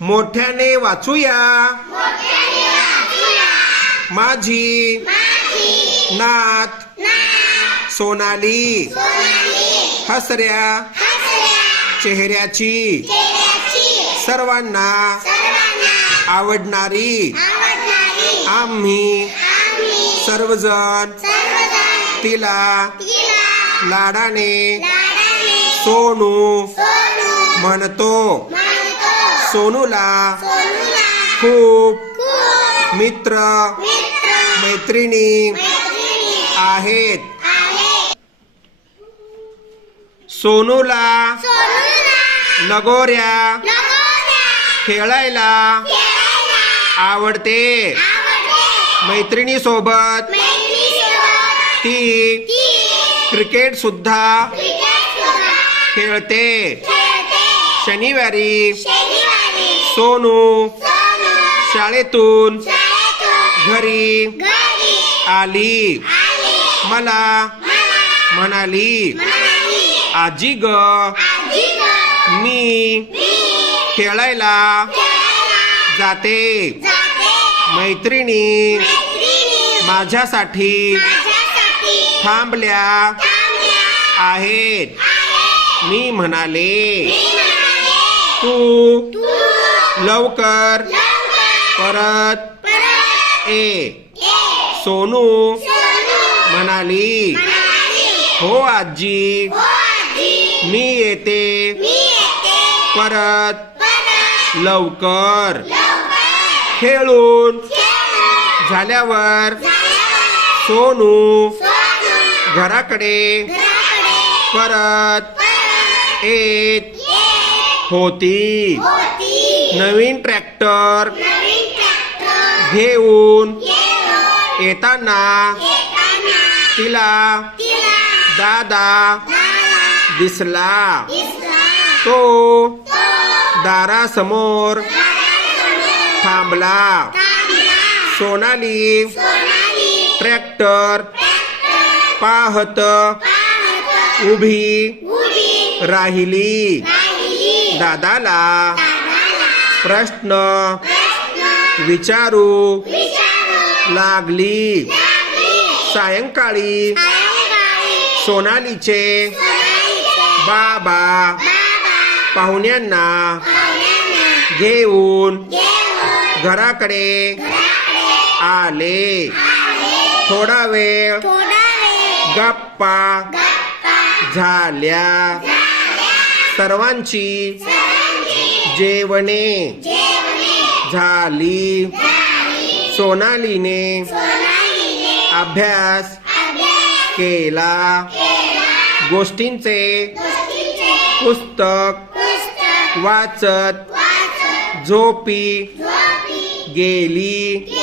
मोठ्याने वाचूया. माझी नात. सोनाली. हसऱ्या. चेहऱ्याची. सर्वांना आवडणारी. आम्ही. सर्वजण. तिला. लाडाने. सोनू. म्हणतो. सोनूला. खूप मित्र मैत्रिणी आहेत. सोनूला लगोऱ्या खेळायला आवडते. मैत्रिणी सोबत ती क्रिकेट सुद्धा खेळते. शनिवारी सोनू. शाळेतून. घरी. आली. मला म्हणाली आजी ग. मी. खेळायला. जाते. मैत्रिणी. माझ्यासाठी. थांबल्या. आहेत. मी म्हणाले. तू लवकर. परत. ए. सोनू. म्हणाली हो आजी. मी येते. परत. लवकर. खेळून. झाल्यावर. सोनू. घराकडे. परत. येत. होती. नवीन ट्रॅक्टर घेऊन येताना तिला दादा दिसला. तो दारासमोर थांबला. सोनाली ट्रॅक्टर पाहत उभी राहिली. दादाला प्रश्न. विचारू. लागली. सायंकाळी. सोनालीचे. बाबा. पाहुण्यांना. घेऊन. घराकडे. आले. थोडा वेळ. गप्पा. झाल्या. सर्वांची. जेवणे. झाली. सोनालीने अभ्यास केला. गोष्टींचे पुस्तक वाचत झोपी गेली.